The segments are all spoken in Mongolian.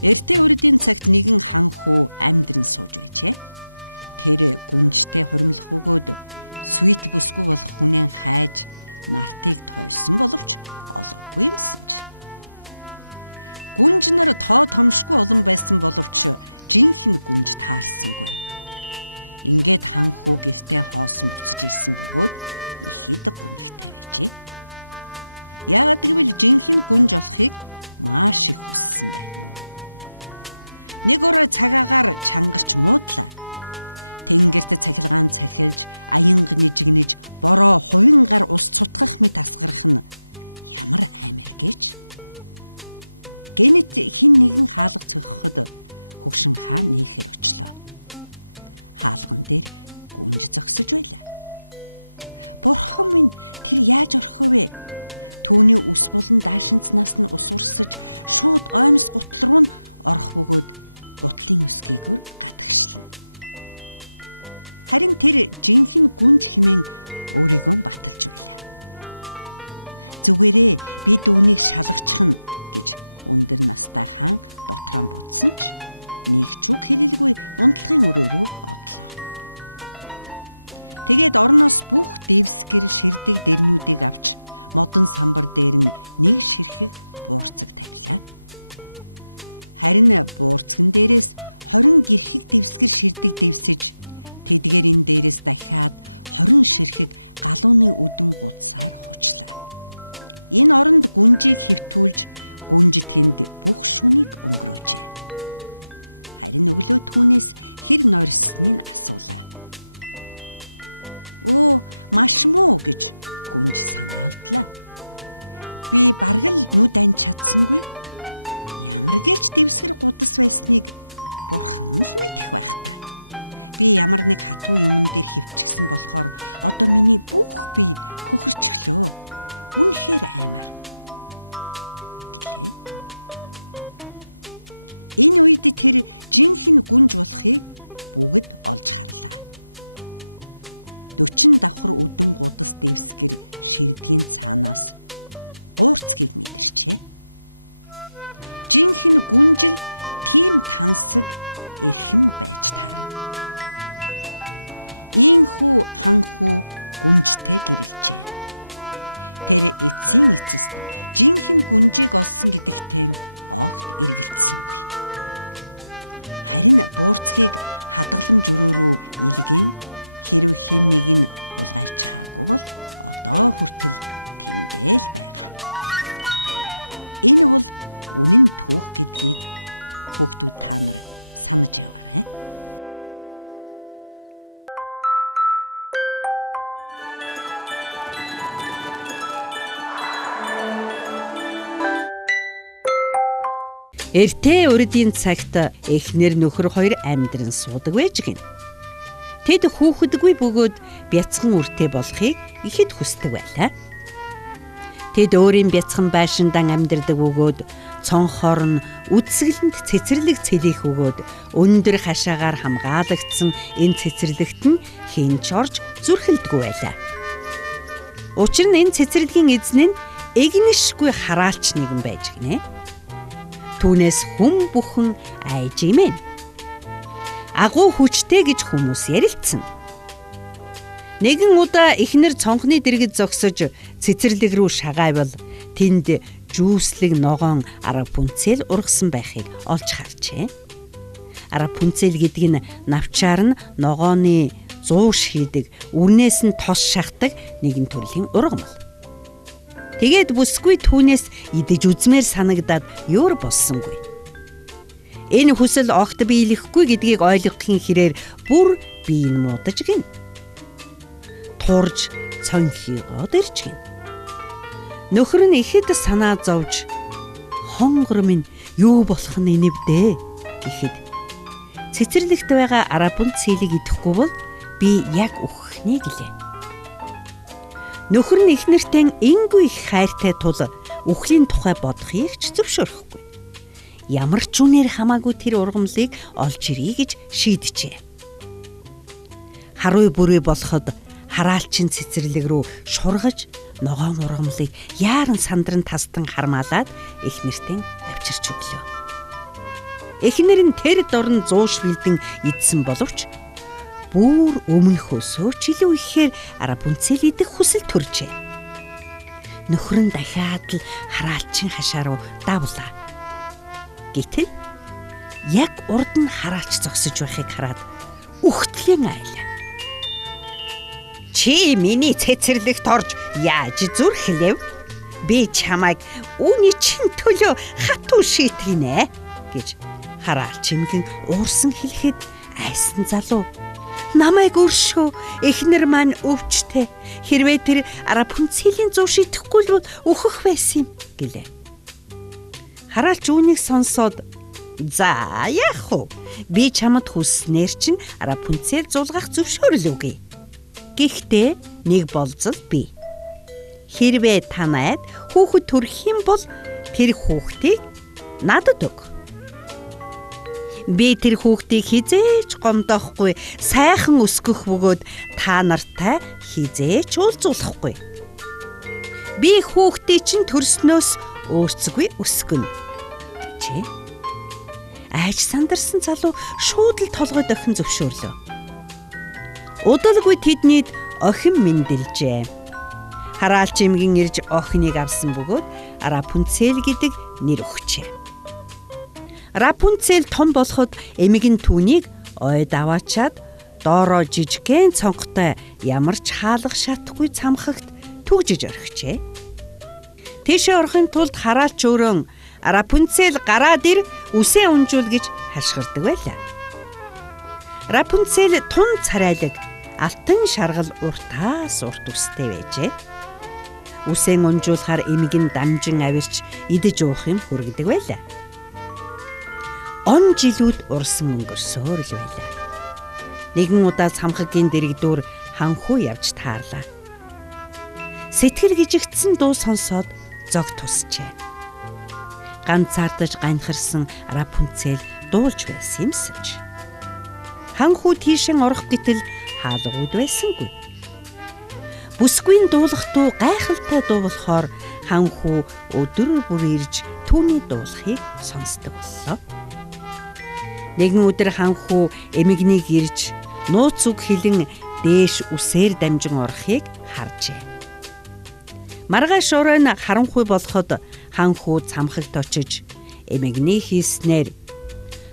Эртээ үрдийн цагт нэгэн хан хүү амьдран сууж байжээ. Тэр гүнжтэй хуримлах өгөөд сүит бүсгүй болох хүнээ хайж нартыг тойрсон боловч олоогүй юмсан ч. Гүнж нар тоо томшгүй олон байсан боловч жинхэнэ гүнж таарсангүй. Ингээд хан хүү гэртээ хоосон буцаж ирсэн бөгөөд ихэд гунигтай байжээ. Яагаад гэвэл жинхэнэ гүнж олохыг маш их хүссэн байна. Нэг орой цагаагаар чангарч муудлаа. Тэнгэрт цахилгаан цахилж, аянга нижигнэж, бороо хувин гар ус цутгах мэт асгарах нь ямар амар гэж. Гэнэт хин нэгэн хаалга цохиход хөгшин хаан нээхэр очлоо. Хаалган дээр гүнж зогсож байлаа. Бурхан минь, тэр яаж орхив вэ? Түүний ус болон даашинцнаас нь ус урсаж, шууд оймс гутал руу нь орох бөгөөд гутлын өсгийгөр гадагшлана. Харин тэр жинхэнэ гүнж хэмээн өөрийгөө баталж байлаа. Зүгээрээ би дүүнийг шалгачих нь гэж өндөр настай хаан дотроо бодсон ч нэг ч үг хэлэлгүй унтлагын өрөө рүү одлоо. Тэгээд орноос бүх дэвсгэр ширдэг дэрнүүдийг авч модон самбар дээр нь нэг ширхэг буурцаг тавилаа. Харин буурцган дээрээс 20 гэрхэг дэвсгэр ширдэг дэвсэж, тэдгээрийн дээрээс дахиад 20 ширхэг галууны өдөн гудсаар хучлаа. Энэ оронд гүнжийг хэвтүүлж, гүнж тэнд бүх шүнийг өнгөрөөжээ. Харин өглөө түүнээс хэр норьсныг асуулаа. "Оо, маш муу" гэж гүнж санаалдлаа. "Би бараг л нүд ань чадсангүй. Ямар гэж дэвсгэр гудас байсныг бурхан л мэдэх байх та. Би ямар нэг хатуу юмн дээр хөвчихсэн болохоор одоо миний бүх бие хөхөрчлөө. Үнэхээр аймаар" гэлээ. Энэ үед тэр жинхэнэ гүнж болохыг бүгд олж харлаа. 40 давхар өдөн гудас дэвсгэр ширдгийн цаанаас буурцгийг мэдэрчээ. Жинхэнэ гүнжил тийм тансаг эрхэм байж таарна. Ийхүү хан хүү гүнжтэй гэрэлжээ. Тэр эцсийн эцэст жинхэнэ гүнжийг олсон гэдэгтээ огт эргэлдсэнгүй. Харин буурцгийг хадгаламж өрөө рүү илгээн хэрв хэн нэг нь улгайлж хаагүй бол одоо хүртэл тэндээ л байгаа. Энэ бол үнэн түүх гэдгийг хүүхдүүд та нар санаж яваарай. Эртээ үрдийн цагт эхнэр нөхөр хоёр амьдран суудаг байж гин. Тэд хүүхэдгүй бөгөөд бяцхан үртэй болохыг ихэд хүсдэг байлаа. Тэд өөрийн бяцхан байшиндан амьдардаг бөгөөд цонхоор нь үдсгэлэнд цэцэрлэг цэлийх өгөөд өндөр хашаагаар хамгаалагдсан энэ цэцэрлэгт нь хинч орж зүрхэлдэггүй байлаа. Учир нь энэ цэцэрлэгийн эзэн нь эгнэшгүй хараалч нэгэн байж гинэ. Түүнээс хүм бүхэн айж имэн. Агуу хүчтэй гэж хүмүүс ярилцсан. Нэгэн удаа эхнэр цонхны дэргэд зогсож цэцэрлэг рүү шагайвал тэнд жүүслэг ногоон Рапунцель ургасан байхыг олж харжээ. Рапунцель гэдэг нь навчаар нь ногооны зууш хийдэг, үрнээс нь тос шахдаг нэгэн төрлийн ургамал. Тэгээд бүсгүй түүнээс идэж үзмээр санагдаад юур болсонгүй. Энэ хүсэл огт биелэхгүй гэдгийг ойлгохын хэрээр бүр бие нь муудаж гин. Турж цонхигоод ирж гин. Нөхөр нь ихэд санаа зовж "Хонгор минь юу болох нь инэвдэ" гэхэд цэцэрлэгт байгаа Рапунцелийг идэхгүй бол би яг үхэх нэ гэлээ. Нөхөр нь эхнэртэй энгүй их хайртай тул үхлийн тухай бодохыг ч зөвшөөрөхгүй. Ямар ч үнээр хамаагүй тэр ургамлыг олж ирье гэж шийджээ. Харуй бүрий болоход хараалчин цэцэрлэг рүү шургаж ногоон ургамлыг яаран сандран тастан хармаалаад эхнэртэй авчирч өглөө. эхнэр нь тэр дорн зууш бэлдэн идсэн боловч бүр өмнөхөөсөө ч илүү ихээр Рапунцель идэх хүсэл төржээ. Нөхөр нь дахиад л хараалчин хашаа руу давлаа. Гэтэл яг урд нь хараалч зогсож байхыг хараад үхтгэн айлаа. Чи миний цэцэрлэгт орж яаж зүрхлэв? Би чамайг үүний чин төлөө хатуу шийтгэнэ гэж хараалч эмгэн уурсан хэлэхэд айсан залуу намайг өршөө, эхнэр маань өвчтэй. Хэрвээ тэр Рапунцелийн зуу шидэхгүй бол өөхөх байсан юм гэлээ. Хараалч үүнийг сонсоод за яах вэ? Би чамд хүснээр чинь Рапунцель зулгах зөвшөөрөл өгье. Гэхдээ нэг болзол бий. Хэрвээ танайд хүүхэд төрөх юм бол тэр хүүхдийг надад өг. Би тэр хүүхдийг хизээч гомдоохгүй, сайхан өсгөх бөгөөд та нартай хизээч уулзуулахгүй. Би хүүхдийг чинь төрснөөс өөрсгөө өсгөнө гэжээ. Айж сандарсан залуу шууд л толгой дохин зөвшөөрлөө. Удалгүй тэднийд охин мэндэлжээ. Хараалч эмгэн ирж охиныг авсан бөгөөд Рапунцель гэдэг нэр өгчээ. Рапунцель том болоход эмэг нь түүнийг ойд аваачаад доороо жижигхэн цонхтой ямар ч хаалга шатахгүй цамхагт түгжиж орхижээ. Тийшээ орохын тулд хараалч өөрөө Рапунцель гараад ир үсээ унжуул гэж хашгирдаг байлаа. Рапунцель тун царайлаг алтан шаргал уртаас урт үстэй байжээ. Үсээ унжуулахаар эмэг нь дамжин авирч идэж уух юм хүргэдэг байлаа. Он жилүүд урсан өнгөрсөөр л байлаа. Нэгэн удаа цамхагийн дэрэгдүүр ханхуу явж таарлаа. Сэтгэл гижигдсэн дуу сонсоод зог тусчээ. Ганцаардаж ганхарсан Рапунцель дуулж байсан юмсаж. Ханхуу тийшэн орох гэтэл хаалгууд байсангүй. Бүсгүйн дуулах дуу гайхалтай дуу болохоор ханхуу өдөр бүр ирж түүний дуулахыг сонсдог боллоо. Нэгэн өдөр ханхуу эмэгнийг ирж нууц үг хэлэн дээш үсээр дамжин орохыг харжээ. Маргааш оройн харанхуй болоход ханхуу цамхагт очиж эмэгний хийснээр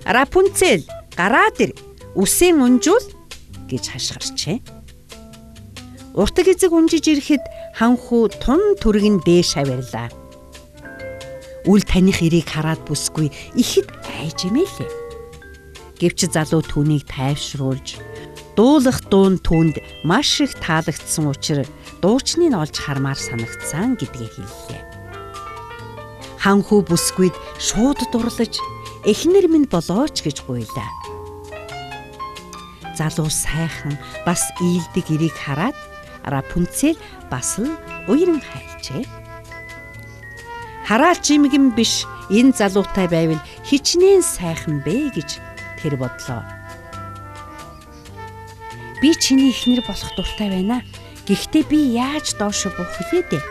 Рапунцель гараад ир үсээ унжуул гэж хашгирчээ. Уртаг эзэг унжиж ирэхэд ханхуу тун түргэн дээш авирлаа. Үл таних ирийг хараад бүсгүй ихэд айж имэлээ. Гэвч залуу түүнийг тайвшруулж дуулах дуун түүнд маш их таалагдсан учраас дуучныг олж хармаар санагдсан гэдгээ хэллээ. Ханхүү бүсгүйд шууд дурлаж эхнэр минь болооч гэж гуйлаа. Залуу сайхан бас ийдэг ирийг хараад Рапунцель бас л уяран хайлчээ. Хараалч эмгэн биш энэ залуутай байвал хичнээн сайхан бэ гэж тэр бодлоо. Би чиний эхнэр болох дуртай байна. Гэхдээ би яаж доошо буух вэ дээ?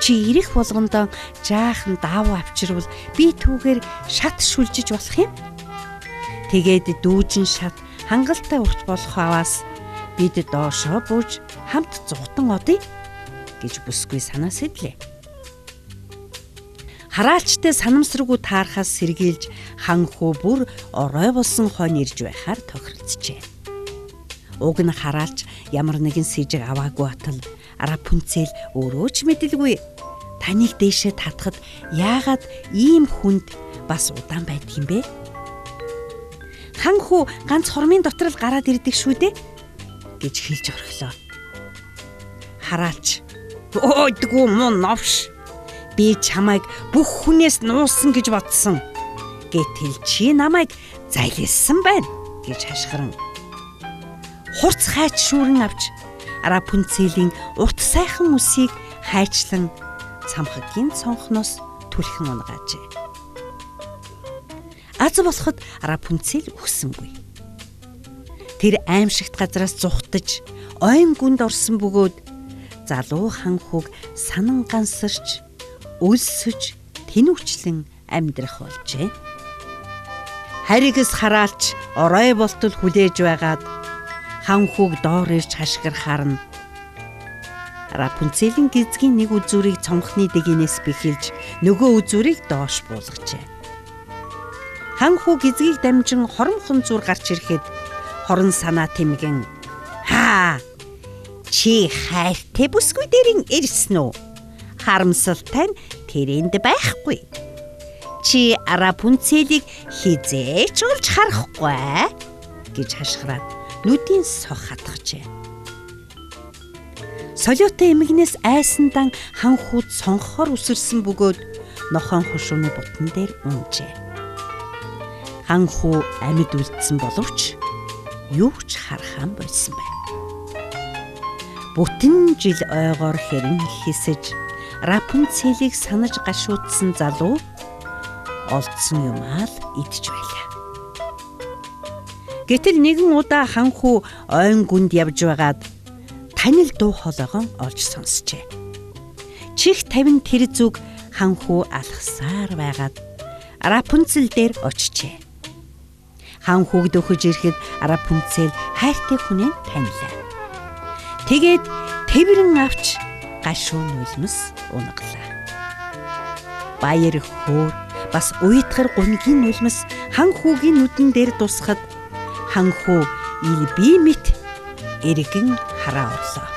Чи ирэх болгондоо жаахан даавуу авчирвал би түүгээр шат шүлжиж болох юм. Тэгээд дүүжин шат хангалттай урт болох аваас бид доошо бууж хамт зугтан одъё гэж бүсгүй санаа сэтлээ. Хараалчтай санамсаргүй таарахаас сэргийлж ханхуу бүр орой болсон хойно ирж байхаар тохиролцжээ. Уг нь хараалч ямар нэгэн сэжиг аваагүй атал Рапунцель өөрөө ч мэдэлгүй таныг дээшээ татахад яагаад ийм хүнд бас удаан байдаг юм бэ? Ханхуу ганц хормын дотор л гараад ирдэг шүү дээ гэж хэлж орхилоо. Хараалч өөдгөө муу новш. Би чамайг бүх хүнээс нуусан гэж бодсон. Гэтэл чи намайг зайлилсан байна гэж хашгиран. Хурц хайч шүүрэн авч Рапунцелийн урт сайхан үсийг хайчлан цамхагийн цонхноос түлхэн унгаажээ. Аз болоход Рапунцель өгсөнгүй. Тэр аимшигт газраас зүхтаж ойн гүнд орсон бөгөөд залуу ханхууг санан гансарч өлсөж тэнүүчлэн амьдрах болжээ. Харигс хараалч орой болтол хүлээж байгаад хан хүүг доор ирж хашгир харна. Рапунцелийн гизгийн нэг үзүүрийг цомхны дэгинээс бэхэлж нөгөө үзүүрийг доош буулгажээ. Хан хүү гизгийг дамжин хоромхон зур гарч ирэхэд хорон санаа тэмгэн "Хаа! Чи хайртай бүсгүй дээрин ирсэн үү? Харамсалтай нь тэрэнд байхгүй. Чи Рапунцелийг хизээч олж харахгүй" гэж хашгираад нүдийн сох хатгажээ. Солиотой эмгэнээс айсандан хан хүүд сонгохоор үсэрсэн бөгөөд нохойн хушууны бутан дээр унжээ. Хан хүү амьд үлдсэн боловч юу ч харахаан болсон байна. Бүтэн жил ойгоор хэрэн хисэж Рапунцелийг санаж гашуудсан залуу олдсон юмаа л идэж байлаа. Гэтэл нэгэн удаа хан хүү ойн гүнд явж байгаад танил дуу хоолойгоо олж сонсчээ. Чих 50 тэр зүг хан хүү алхасаар байгаад Рапунцел дээр очижээ. Хан хүүгд өгөж ирэхэд Рапунцел хайртай хүнээ танилаа. Тэгээд тэврэн авч гашуун нулимс унгалаа. Баяр хөөр бас уйтгар гунгийн нулимс хан хүүгийн нүдэн дээр дусахад хан хүү ил бие мэт эргэн хараа орлоо.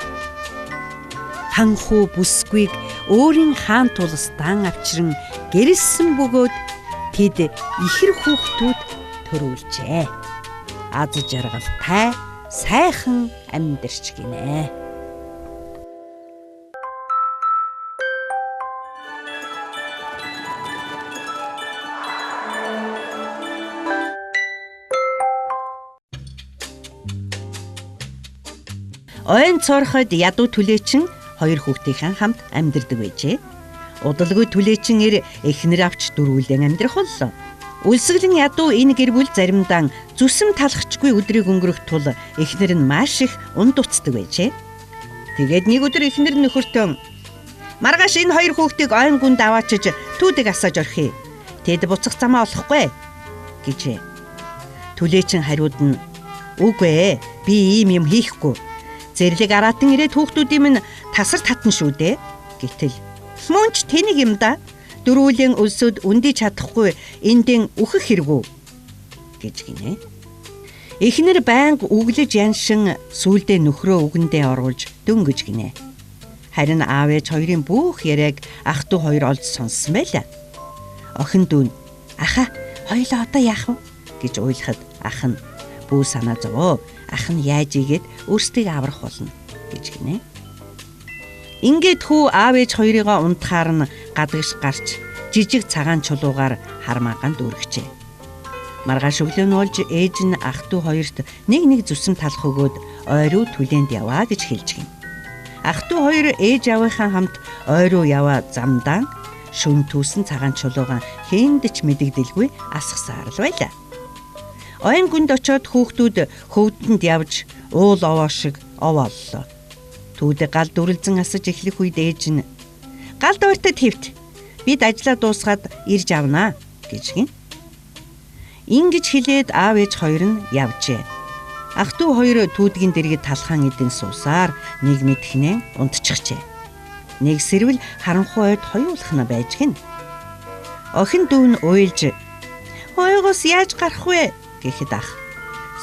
Хан хүү бүсгүйг өөрийн хаан тулстан авчран гэрэлсэн бөгөөд тэд ихэр хүүхдүүд төрүүлжээ. Аз жаргалтай сайхан амьдарч гинэ. Ойн цорхойд ядуу түлээчин хоёр хүүхдийнхээ хамт амьдардаг байжээ. Удалгүй түлээчин эхнэр авч дөрвөлэн амьдрах боллоо. Үлсгэлэн ядуу энэ гэр бүл заримдаа зүсэм талахчгүй өдрийг өнгөрөх тул эхнэр нь маш их унд уцдаг байжээ. Тэгээд нэг өдөр эхнэр нөхөртөө "Маргааш энэ хоёр хүүхдийг ойн гүнд аваачиж түүдэг асааж орхив. Тэд буцах замаа олохгүй" гэжээ. Түлээчин хариуд нь "Үгүй ээ, би ийм юм хийхгүй. Зэрлэг араатан ирээд хүүхдүүдийн минь тасар татна шүү дээ" гэтэл "Мөн ч тэнийг юм да. Дөрвөлэн өлсөд үндий чадахгүй эндэн үхэх хэрэггүй" гэж гинэ. Эхнэр байнга үглэж яншин сүулдэ нөхрөө үгэндээ оруулж дөнгөж гинэ. Харин аав ээж хоёрын бүх яриаг ах トゥ хоёр олж сонссон байлаа. Охин дүү "Аха, хоёлоо одоо яах вэ?" гэж уйлахад ах нь "Бүү санаа зовоо. Ах нь яаж игээд өөрсдийг аврах болно" гэж гинэ. Ингээд хүү аав ээж хоёрыгоо унтахаар нь гадагш гарч жижиг цагаан чулуугаар хармаагаан дүүргчээ. Маргааш өглөө нь болж ээж нь ах トゥ хоёрт нэг зүсэм талах өгөөд ойруу түлээнд яваа гэж хэлж гин. Ах トゥ хоёр ээж аавынхаа хамт ойруу яваа замдаа шүн түүсэн цагаан чулуугаа хээндч мэдэгдэлгүй асгасаар л байлаа. Ойн гүнд очоод хүүхдүүд хөвдөнд явж уул овоо шиг овооллоо. Түүдэг гал дүрлзэн асаж эхлэх үед ээж нь "Гал дууртад хэвт. Бид ажлаа дуусгаад ирж авнаа" гэж гин. Ингэж хэлээд аав ээж хоёр нь явжээ. Ах トゥ хоёр түүдгийн дэргэд талхаан эдэн суусаар нэг мэдхнээ унтчихжээ. Нэг сэрвэл харанхуй ойд хоёулах нь байж гин. Охин дүү нь уйлж "Хойгоос яаж гарах вэ?" гэхэд ах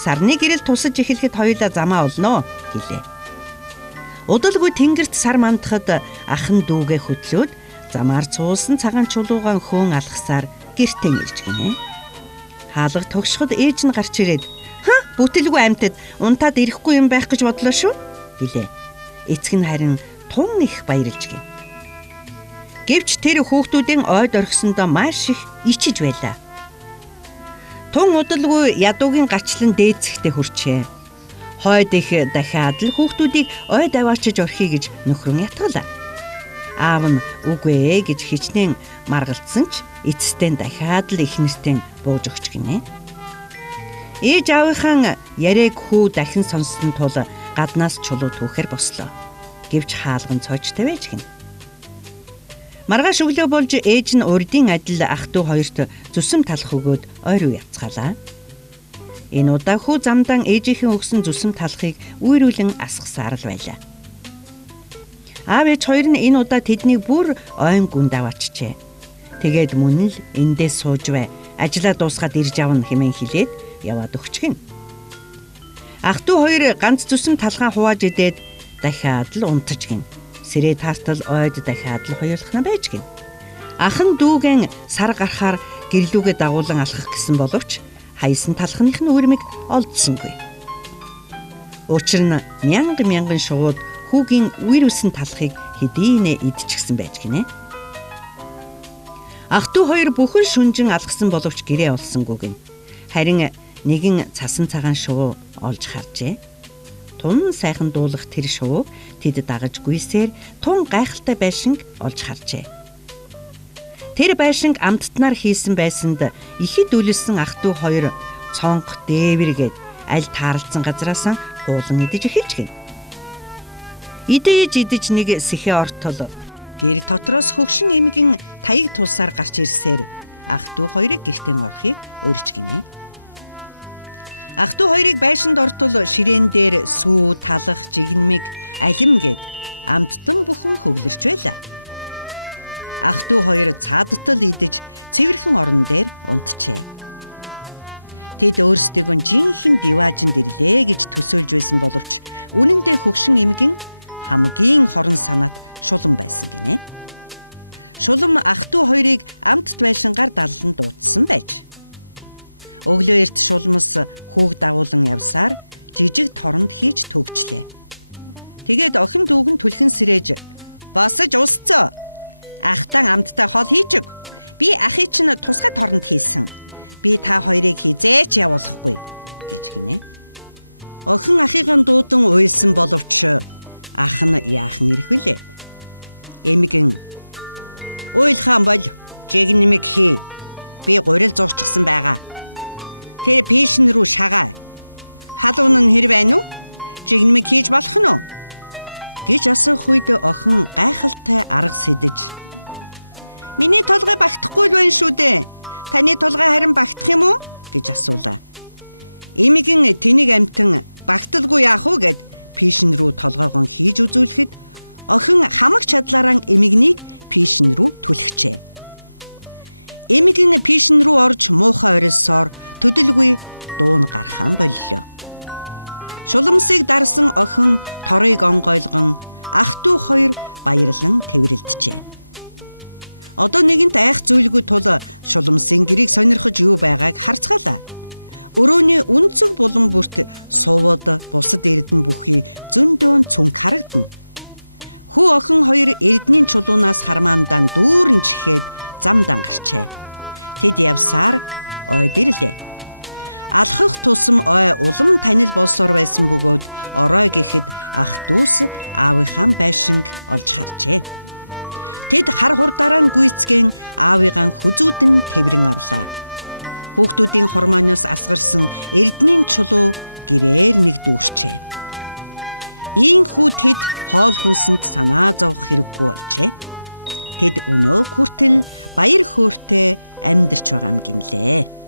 "Сарны гэрэл тусаж эхлэхэд хоёулаа замаа олноо" гэлээ. Удалгүй тэнгэрт сар мандахад ах нь дүүгээ хөтлөөд замаар цуулсан цагаан чулуугаан хөөн алхасаар гэртээ ирж гинэ. Хаалга тогшоход ээж нь гарч ирээд "Бүтэлгүй амьтад унтаад ирэхгүй юм байх гэж бодлоо шүү" гэлээ. Эцэг нь харин тун их баярлж гин. Гэвч тэр хүүхдүүдийн ойд орхисондоо маш их ичиж байлаа. Тун удалгүй ядуугийн гачлан дээцэхтэй хүрчээ. Хойд их дахиад л хүүхдүүдийг ойд аваачиж орхиё гэж нөхрөн ятгалаа. Аав нь "Үгүй ээ" гэж хичнээн маргалцсан ч эцэстэн дахиад л их нэртэн бууж өгч гинэ. Ээж аавынхаа яриаг хүү дахин сонссон тул гаднаас чулуу түүхээр бослоо. Гэвч хаалган цоочтой байж гин. Маргааш өглөө болж ээж нь урдын адил ах トゥ хоёрт зүсэм талах өгөөд ойр уу явцгаалаа. Энэ удаа хүү замдан ээжийнхэн өгсөн зүсэм талахыг үерүүлэн асгасаар л байлаа. Аав ээж хоёр нь энэ удаа тэднийг бүр ойн гүнд аваачжээ. Тэгээд мөн л эндээс сууж бай. Ажлаа дуусгаад ирж авна хэмээн хэлээд яваад өгчгэн. Ах トゥ хоёр ганц зүсэм талхаа хувааж идээд дахиад л унтаж гин. Сэрээ тартал ойд дахиад л хоёулахна байж гин. Ахан дүүгэн сар гарахаар гэрлүүгээ дагуулan алхах гэсэн боловч хайсан талхных нь үрмэг олдсонгүй. Учир нь мянган шувууд хүүгийн үер үсэн талхыг хэдийнэ идчихсэн байж гинэ. Ах トゥ хоёр бүхэн шүнжин алгасан боловч гэрээ олсонгүй гин. Харин нэгэн цасан цагаан шувуу олж харжээ. Тун сайхан дуулах тэр шувуу тэд дагаж гүйсээр тун гайхалтай байшинг олж харжээ. Тэр байшинг амттнаар хийсэн байсанд ихэд үлэлсэн ах トゥ хоёр цонх дээвэргээд аль таарлцсан газраас хуулан идэж эхэлж гин. Идэж нэг сэхэ ортол гэр дотроос хөгшин эмгэн таяг тулсаар гарч ирсээр ах トゥ хоёрыг гэртээ орохыг урьж гинэ. Ах トゥ хоёрыг байшинд ортол ширээн дээр сүү, талах, жигнэмэг, алим гээд амттан бүхэн хөглөрч байлаа. Ах トゥ хоёр цаадтал идэж цэвэрхэн орон дээр унтжээ. Тэд өөрсдийгөө жинхэнэ диваажинд ирлээ гэж төсөөлж байсан боловч үнэн дээр хөгшин эмгэн хамгийн хорон санаат шулан байсан гинэ. Шулам ах トゥ хоёрыг амтт байшингаар даллан дуудсан байж. Өглөө эрт шулмас хүүг дагуулan явсаар жижиг торонд хийж төгжлээ. Тэгээд охин дүүг нь түлхэн сэрээж босож усцоо. Ахтан амттай хол хийж өг. Би ахыг чинь тусгай торонд хийсэн. Би та хоёрыг хизээч явуулахгүй гэж гинэ. Охин ахыгаа дуудан уйлсан боловч ах нь яахан ирэх вүлээ. Эмгэн уйлхан бол жигнэмэг хий. Би гурил зурчихсан байгаа. Тэр пишн рүү шагаа. Халуун нь хэр байна уу? Жигнэмэг хийж болох нь уу? гэж асуух үед охин гайхалтай арга сэдэж. Миний толгой багтахгүй л байна шүү дээ. Таны толгой харин багтах юм уу? гэж асуулаа. Эмгэн тэнийг амтан багталгүй яах вэ гэд пишн рүү толгойгоо хийж үзүүлэхэд охин хамаг чадлаараа эмгэнийг пишн рүү түлхжээ. Эмгэн пишн рүү орж муухай орилсоор төдөлгүй дуун гархан боллоо. Шуламсыг дарсан охин торыг онгойлгон ах トゥ хоёр баярлан тэврэлджээ. Одоо нэгэнт айх зүйлгүй тул шуламсын гэрийг сонирхож юу байгааг харцгаалаа. Өрөөний үнцэг булан бүрт сувод бусад эрдэн бүхий зөндөөн цүнх харагдана. Хүү охин хоёр эрдний чулуунаас хармаандан дүүрэн чихээд замдан гарчээ. Тэд явсаар ойд ирлээ. Алхах тусам ой улам танил болсоор байсан бөгөөд орой гэхэд ах トゥ ус аавынхаа байшинг олж харжээ. Тэд хар хурдаараа гүйцгэн аавыгаа хүзүүдэн тэврэн авлаа. Хүүхдүүдийн хормоноос асгарсан эрдний чулуу гэрээр нэг дүүрчээ. Ийхүү тэд хоол хүнсэнд санаа зовох хэрэггүй болжээ. Тэд өнөө хүртэл баяр хөөртэй амьдарч байгаа юм гинлээ.